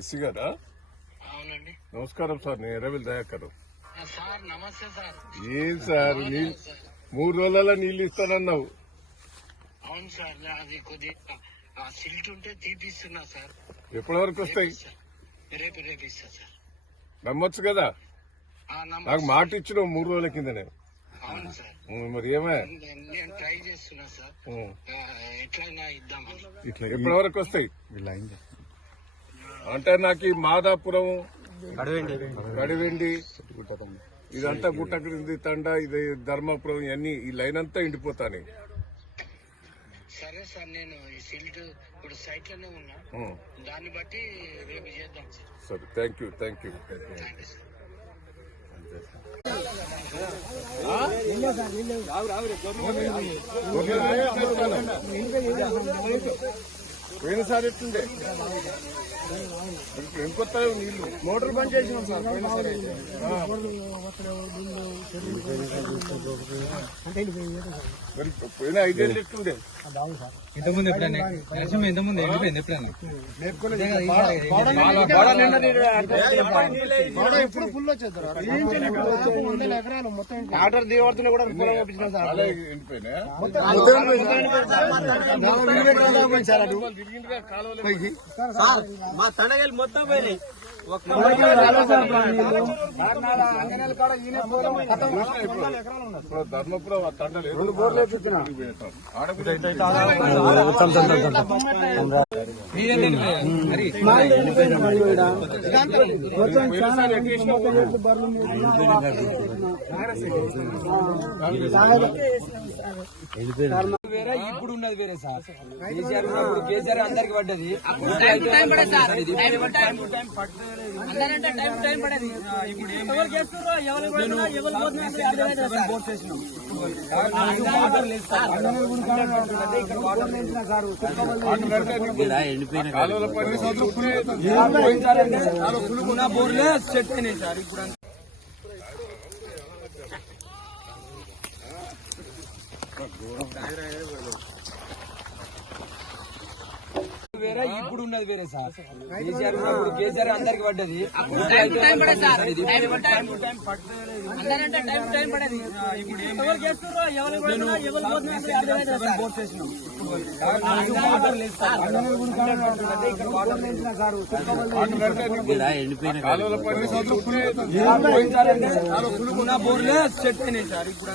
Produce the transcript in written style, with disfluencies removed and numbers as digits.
SC గారా? అవునండి. నమస్కారం సార్, నేను ఎర్రవెల్లి దయాకర్. సార్ నమస్తే సార్. ఏం సార్ 3 రోజులలో నీళ్లు ఇస్తానన్నావు? అవును సార్, అది కొద్దిగా సిల్ట్ ఉంటే తీపిస్తున్నా సార్. ఎప్పటి వరకు వస్తాయి? రేపు ఇస్తా సార్. నమ్మొచ్చు కదా? నాకు మాట ఇచ్చిన 3 రోజుల కిందనే. అవును సార్. మరి ఏమయ్యా? నేను ట్రై చేస్తున్నా సార్, ఎట్లయినా ఇద్దామని. ఇట్లా ఎప్పటి వరకు వస్తాయి అంటే నాకు ఈ మాదాపురం, కడివెండి, ఇదంతా గుట్ట క్రింది తండ, ఇది ధర్మాపురం, ఇవన్నీ ఈ లైన్ అంతా ఎండిపోతాను. సరే సార్, నేను ఈ సిల్ట్ ఇప్పుడు సైట్ లోనే ఉన్నా, దాన్ని బట్టి రేపు చేద్దాం సార్. సరే, thank you. Thank you sir. పోయినసారి ఎట్లుండే? ఇంకొస్తాయి నీళ్లు. మోటార్ బంద్ చేసినాం సార్ పోయినసారి. మరి పోయిన 5 ఏళ్ళు ఎట్లుండే? ఇంతకుముందు ఎప్పుడైనా ఇంతకుముందు ఎండిపోయింది ఎప్పుడైనా ఎప్పుడు ఫుల్ వచ్చేస్తారు. వాటర్ దిగబడుతున్నా కూడా ఎండిపోయినా మా తడగలు మొత్తం పోయినాయి. ధర్మపురం తండలు వేరే ఇప్పుడు ఉన్నది వేరే సార్. కేసీఆర్ ఉన్నప్పుడు కేసీఆర్ అందరికి పడ్డది. బోర్లే సెట్ అయినాయి సార్. ఇప్పుడు వేరే ఇప్పుడు ఉన్నది వేరే సార్. కేసీఆర్ ఉన్నప్పుడు కేసీఆర్ అందరికి పడ్డది. బోర్లే సెట్ అయినాయి సార్. ఇప్పుడు